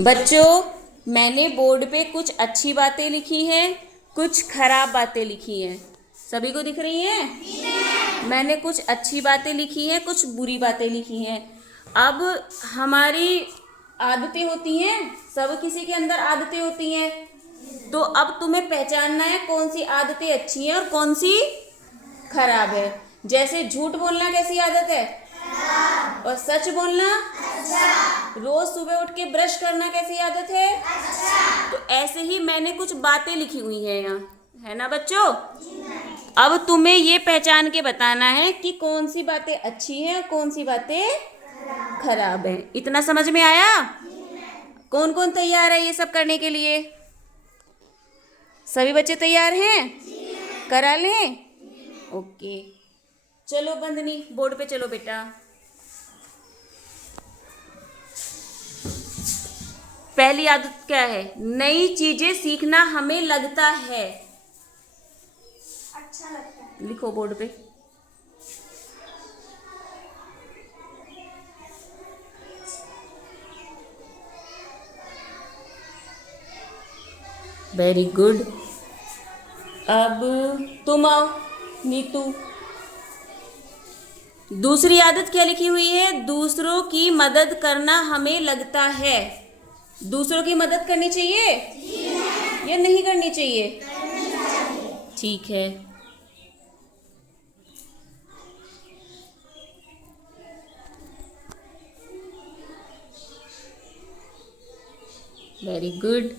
बच्चों, मैंने बोर्ड पे कुछ अच्छी बातें लिखी हैं, कुछ खराब बातें लिखी हैं। सभी को दिख रही हैं? मैंने कुछ अच्छी बातें लिखी हैं, कुछ बुरी बातें लिखी हैं। अब हमारी आदतें होती हैं, सब किसी के अंदर आदतें होती हैं। तो अब तुम्हें पहचानना है कौन सी आदतें अच्छी हैं और कौन सी खराब है। जैसे झूठ बोलना कैसी आदत है? खराब। और सच बोलना? अच्छा। रोज सुबह उठ के ब्रश करना कैसी आदत है? अच्छा। तो ऐसे ही मैंने कुछ बातें लिखी हुई हैं यहाँ, है ना बच्चों? अब तुम्हें ये पहचान के बताना है कि कौन सी बातें अच्छी हैं और कौन सी बातें खराब हैं। इतना समझ में आया? कौन कौन तैयार है ये सब करने के लिए? सभी बच्चे तैयार हैं? करा लें? ओके, चलो बंदनी, बोर्ड पे चलो बेटा। पहली आदत क्या है? नई चीजें सीखना हमें लगता है अच्छा लगता है। लिखो बोर्ड पे। Very good. अब तुम आओ नीतू। दूसरी आदत क्या लिखी हुई है? दूसरों की मदद करना हमें लगता है। दूसरों की मदद करनी चाहिए या नहीं करनी चाहिए? ठीक है। Very good.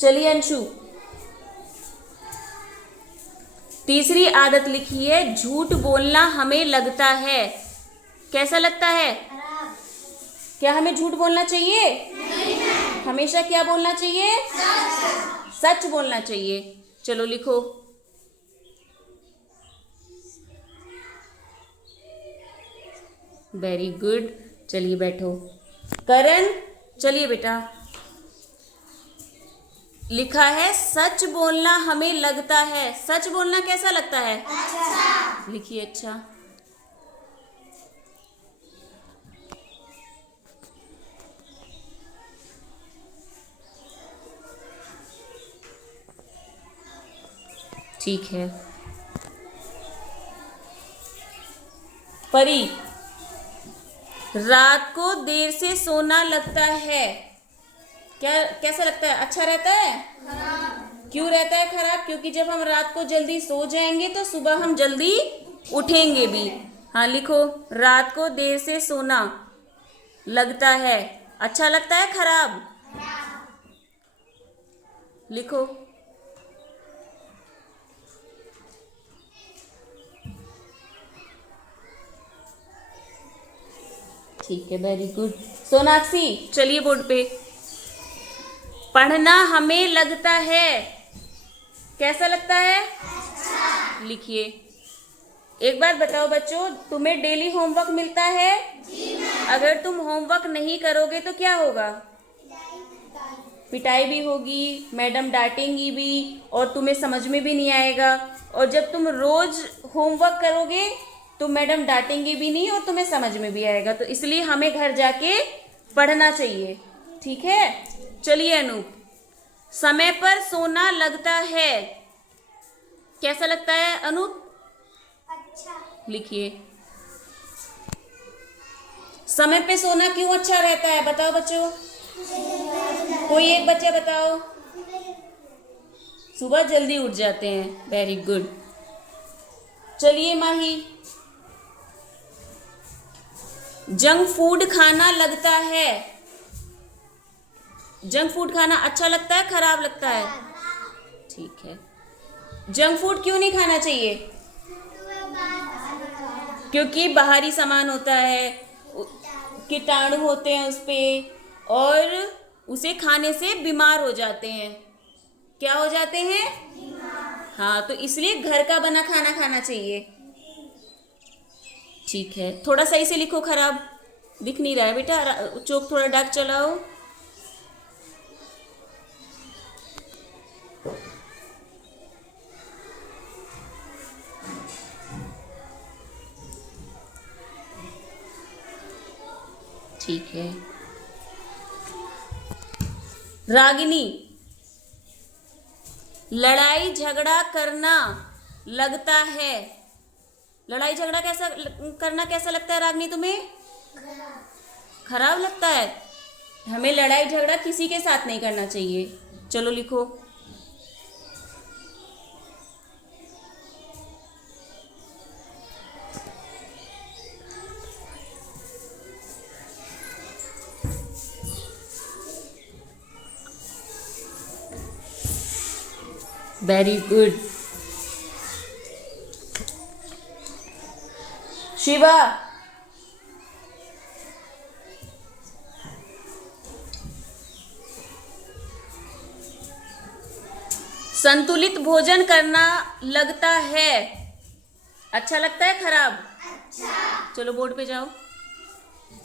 चलिए अंशु, तीसरी आदत लिखी है, झूठ बोलना हमें लगता है। कैसा लगता है? खराब। क्या हमें झूठ बोलना चाहिए? नहीं। हमेशा क्या बोलना चाहिए? सच बोलना चाहिए। चलो लिखो। Very good. चलिए बैठो। करण, चलिए बेटा। लिखा है, सच बोलना हमें लगता है। सच बोलना कैसा लगता है? अच्छा। लिखिए अच्छा। ठीक है। परी, रात को देर से सोना लगता है। क्या कैसा लगता है? अच्छा रहता है? खराब। क्यों रहता है खराब? क्योंकि जब हम रात को जल्दी सो जाएंगे तो सुबह हम जल्दी उठेंगे भी। हाँ लिखो, रात को देर से सोना लगता है। अच्छा लगता है खराब? लिखो। ठीक है, वेरी गुड। सोनाक्षी, चलिए बोर्ड पे। पढ़ना हमें लगता है। कैसा लगता है? अच्छा। लिखिए। एक बात बताओ बच्चों, तुम्हें डेली होमवर्क मिलता है? जी मैम। अगर तुम होमवर्क नहीं करोगे तो क्या होगा? पिटाई भी होगी, मैडम डांटेंगी भी और तुम्हें समझ में भी नहीं आएगा। और जब तुम रोज होमवर्क करोगे तो मैडम डांटेंगी भी नहीं और तुम्हें समझ में भी आएगा। तो इसलिए हमें घर जाके पढ़ना चाहिए, ठीक है? चलिए अनूप, समय पर सोना लगता है। कैसा लगता है अनूप? अच्छा। लिखिए। समय पे सोना क्यों अच्छा रहता है? बताओ बच्चों, कोई एक बच्चा बताओ। सुबह जल्दी उठ जाते हैं। Very good. चलिए माही, जंक फूड खाना लगता है। जंक फूड खाना अच्छा लगता है खराब लगता है? ठीक है। जंक फूड क्यों नहीं खाना चाहिए? क्योंकि बाहरी सामान होता है, कीटाणु होते हैं उस पे और उसे खाने से बीमार हो जाते हैं। क्या हो जाते हैं? हाँ, तो इसलिए घर का बना खाना खाना चाहिए। ठीक है, थोड़ा सही से लिखो, खराब दिख नहीं रहा है बेटा, चौक थोड़ा डार्क चलाओ। ठीक है। रागिनी, लड़ाई झगड़ा करना लगता है। लड़ाई झगड़ा करना कैसा लगता है रागिनी तुम्हें? खराब लगता है। हमें लड़ाई झगड़ा किसी के साथ नहीं करना चाहिए। चलो लिखो। Very good. शिवा, संतुलित भोजन करना लगता है। अच्छा लगता है खराब? अच्छा। चलो बोर्ड पे जाओ।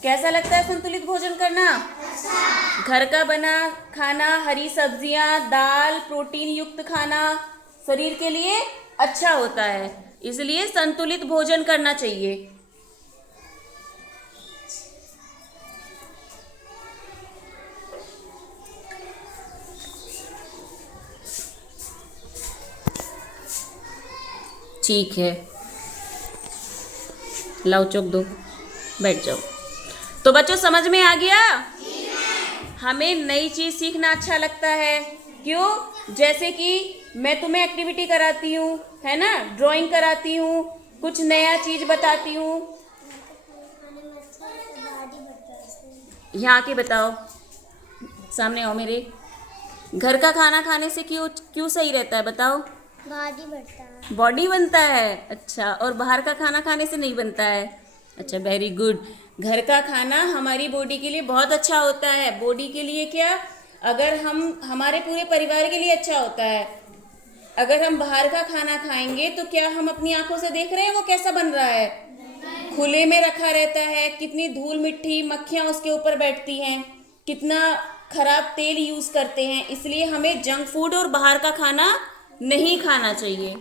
कैसा लगता है संतुलित भोजन करना? अच्छा। घर का बना खाना, हरी सब्जियां, दाल, प्रोटीन युक्त खाना शरीर के लिए अच्छा होता है, इसलिए संतुलित भोजन करना चाहिए। ठीक है, लाओ चौक दो, बैठ जाओ। तो बच्चों समझ में आ गया? हमें नई चीज सीखना अच्छा लगता है। क्यों? जैसे कि मैं तुम्हें एक्टिविटी कराती हूँ, है ना, ड्राइंग कराती हूँ, कुछ नया चीज बताती हूँ। यहाँ आके बताओ, सामने आओ मेरे। घर का खाना खाने से क्यों सही रहता है बताओ? बॉडी बनता है। बॉडी बनता है। अच्छा, और बाहर का खाना खाने से नहीं बनता है? अच्छा, वेरी गुड। घर का खाना हमारी बॉडी के लिए बहुत अच्छा होता है। बॉडी के लिए क्या, अगर हम हमारे पूरे परिवार के लिए अच्छा होता है। अगर हम बाहर का खाना खाएंगे तो क्या हम अपनी आंखों से देख रहे हैं वो कैसा बन रहा है? खुले में रखा रहता है, कितनी धूल मिट्टी मक्खियाँ उसके ऊपर बैठती हैं, कितना खराब तेल यूज़ करते हैं। इसलिए हमें जंक फूड और बाहर का खाना नहीं खाना चाहिए।